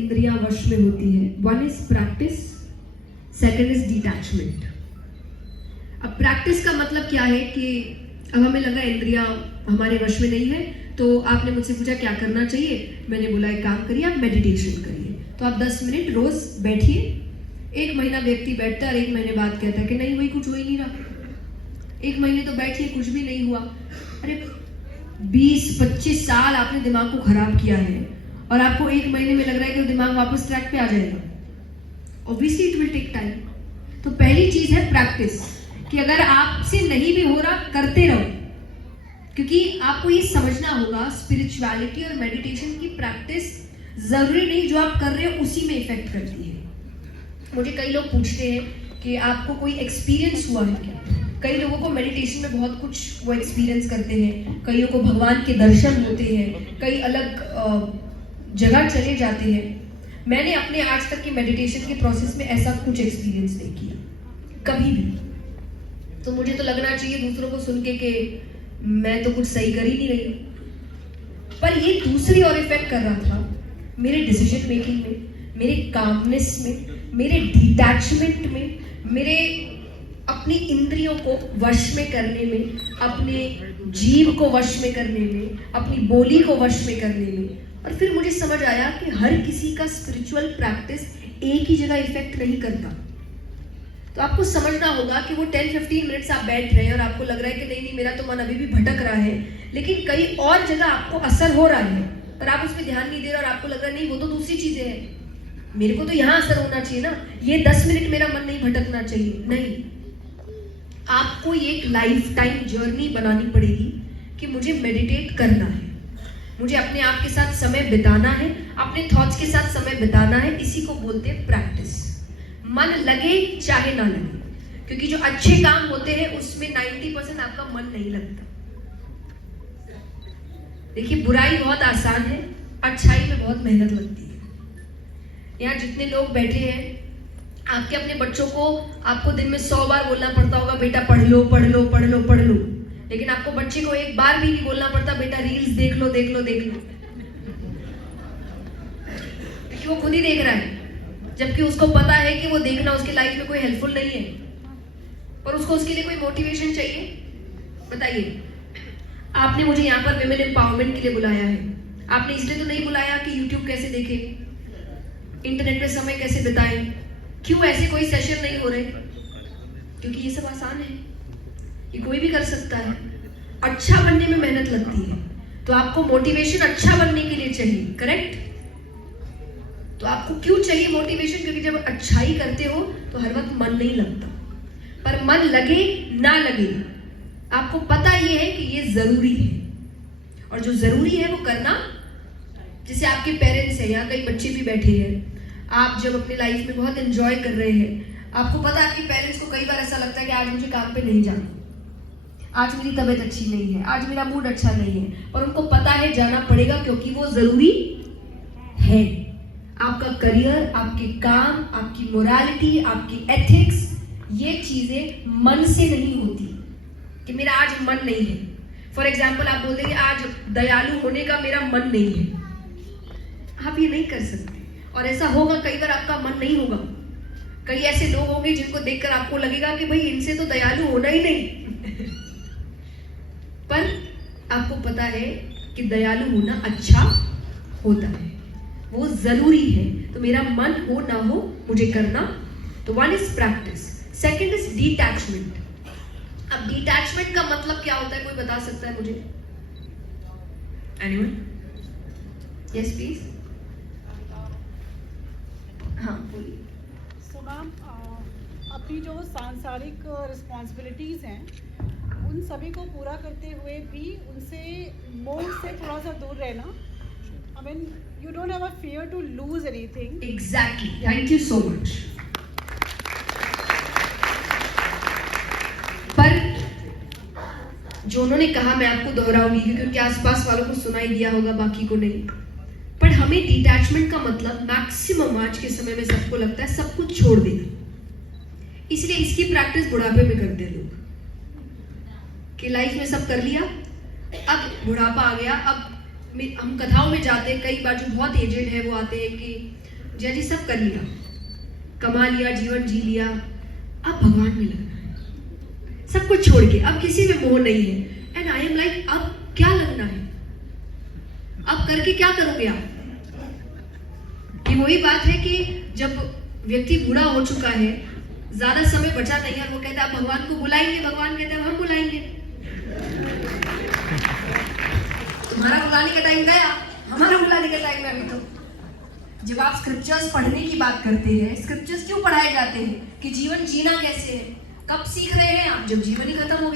इंद्रियां वश में होती है। One is practice, second is detachment. अब प्रैक्टिस का मतलब क्या है कि अब हमें लगा इंद्रियां हमारे वश में नहीं है, तो आपने मुझसे पूछा क्या करना चाहिए, मैंने बोला एक काम करिए, आप मेडिटेशन करिए। तो आप 10 मिनट रोज बैठिए। 1 महीना व्यक्ति बैठता है और 1 महीने बाद कहता है कि नहीं, वही कुछ हो ही नहीं रहा। 1 महीने तो बैठिए, कुछ भी नहीं हुआ। अरे 20-25 साल आपने दिमाग को खराब किया है और आपको 1 महीने में लग रहा है कि वो दिमाग वापस ट्रैक पे आ जाएगा। Obviously it will take time. तो पहली चीज है प्रैक्टिस, कि अगर आपसे नहीं भी हो रहा, करते रहो। क्योंकि आपको ये समझना होगा, स्पिरिचुअलिटी और मेडिटेशन की प्रैक्टिस जरूरी नहीं जो आप कर रहे हो उसी में इफेक्ट करती है। मुझे कई लोग पूछते हैं कि आपको कोई एक्सपीरियंस हुआ है क्या? कई लोगों को मेडिटेशन में बहुत कुछ वो एक्सपीरियंस करते हैं, कईयों को भगवान के दर्शन होते हैं, कई अलग जगह चले जाते हैं। मैंने अपने आज तक की मेडिटेशन के प्रोसेस में ऐसा कुछ एक्सपीरियंस नहीं किया कभी भी। तो मुझे तो लगना चाहिए दूसरों को सुन के कि मैं तो कुछ सही कर ही नहीं रही हूँ। पर ये दूसरी और इफेक्ट कर रहा था मेरे डिसीजन मेकिंग में, मेरे कामनेस में, मेरे डिटैचमेंट में, मेरे अपनी इंद्रियों को वश में करने में, अपने जीव को वश में करने में, अपनी बोली को वश में करने में। और फिर मुझे समझ आया कि हर किसी का स्पिरिचुअल प्रैक्टिस एक ही जगह इफेक्ट नहीं करता। तो आपको समझना होगा कि वो 10-15 मिनट्स आप बैठ रहे हैं और आपको लग रहा है कि नहीं नहीं मेरा तो मन अभी भी भटक रहा है, लेकिन कई और जगह आपको असर हो रहा है पर आप उसमें ध्यान नहीं दे रहे और आपको लग रहा है नहीं वो तो दूसरी चीजें हैं, मेरे को तो यहाँ असर होना चाहिए ना, ये 10 मिनट मेरा मन नहीं भटकना चाहिए। नहीं, आपको ये एक लाइफ टाइम जर्नी बनानी पड़ेगी कि मुझे मेडिटेट करना है, मुझे अपने आप के साथ समय बिताना है, अपने थॉट्स के साथ समय बिताना है। इसी को बोलते हैं प्रैक्टिस। मन लगे चाहे ना लगे, क्योंकि जो अच्छे काम होते हैं उसमें 90% आपका मन नहीं लगता। देखिए बुराई बहुत आसान है, अच्छाई में बहुत मेहनत लगती है। यहाँ जितने लोग बैठे हैं, आपके अपने बच्चों को आपको दिन में 100 बार बोलना पड़ता होगा बेटा पढ़ लो पढ़ लो पढ़ लो पढ़ लो, लेकिन आपको बच्चे को एक बार भी नहीं बोलना पड़ता बेटा रील्स देख लो देख लो देख लो, क्योंकि वो खुद ही देख रहा है, जबकि उसको पता है कि वो देखना उसकी लाइफ में कोई हेल्पफुल नहीं है। पर उसको उसके लिए कोई मोटिवेशन चाहिए। बताइए, आपने मुझे यहाँ पर विमेन एम्पावरमेंट के लिए बुलाया है, आपने इसलिए तो नहीं बुलाया कि यूट्यूब कैसे देखे, इंटरनेट पे समय कैसे बिताए। क्यों ऐसे कोई सेशन नहीं हो रहे? क्योंकि ये सब आसान है, ये कोई भी कर सकता है। अच्छा बनने में मेहनत लगती है, तो आपको मोटिवेशन अच्छा बनने के लिए चाहिए, करेक्ट? तो आपको क्यों चाहिए मोटिवेशन? क्योंकि जब अच्छाई करते हो तो हर वक्त मन नहीं लगता, पर मन लगे ना लगे आपको पता ये है कि ये जरूरी है, और जो जरूरी है वो करना। जैसे आपके पेरेंट्स हैं, यहाँ कई बच्चे भी बैठे हैं, आप जब अपनी लाइफ में बहुत एंजॉय कर रहे हैं, आपको पता है आपके पेरेंट्स को कई बार ऐसा लगता है कि आज मुझे काम पे नहीं जाना, आज मेरी तबीयत अच्छी नहीं है, आज मेरा मूड अच्छा नहीं है, और उनको पता है जाना पड़ेगा क्योंकि वो जरूरी है। आपका करियर, आपके काम, आपकी मोरालिटी, आपकी एथिक्स, ये चीजें मन से नहीं होती कि मेरा आज मन नहीं है। फॉर एग्जाम्पल आप बोल देंगे आज दयालु होने का मेरा मन नहीं है, आप ये नहीं कर सकते। और ऐसा होगा कई बार आपका मन नहीं होगा, कई ऐसे लोग होंगे जिनको देखकर आपको लगेगा कि भाई इनसे तो दयालु होना ही नहीं पर आपको पता है कि दयालु होना अच्छा होता है, वो जरूरी है। तो मेरा मन हो ना हो मुझे करना। तो one is practice, second is detachment. अब डिटैचमेंट का मतलब क्या होता है, कोई बता सकता है मुझे? एनीवन? Yes please. हाँ बोलिए। सो मैम, अपनी जो सांसारिक रिस्पॉन्सिबिलिटीज़ हैं उन सभी को पूरा करते हुए भी उनसे मोह से थोड़ा सा दूर रहना। I mean, you don't have a fear to lose anything. Exactly. Thank you so much. पर जो उन्होंने कहा मैं आपको दोहराऊंगी क्योंकि उनके आसपास वालों को सुनाई दिया होगा, बाकी को नहीं। पर हमें डिटैचमेंट का मतलब मैक्सिमम आज के समय में सबको लगता है सब कुछ छोड़ देना। इसलिए इसकी प्रैक्टिस बुढ़ापे में करते हैं लोग कि लाइफ में सब कर लिया, अब बुढ़ापा आ गया, अब हम कथाओं में जाते हैं, कई बार जो बहुत एजेड है वो आते हैं कि जय जी सब कर लिया, कमा लिया, जीवन जी लिया, अब भगवान में लगना है, सब कुछ छोड़ के, अब किसी में मोह नहीं है। एंड आई एम लाइक, अब क्या लगना है, अब करके क्या करोगे आप? कि वही बात है कि जब व्यक्ति बूढ़ा हो चुका है, ज्यादा समय बचा नहीं है, और वो कहता है भगवान को बुलाएंगे, भगवान कहता है हम बुलाएंगे। तुम्हारा बुलाने का टाइम गया, हमारा बुलाने का टाइम है अभी। तो जब आप स्क्रिप्चर्स पढ़ने की बात करते हैं, स्क्रिप्चर्स क्यों पढ़ाए जाते हैं? कि जीवन जीना कैसे है। कब सीख रहे हैं आप? जब जीवन ही खत्म हो गया।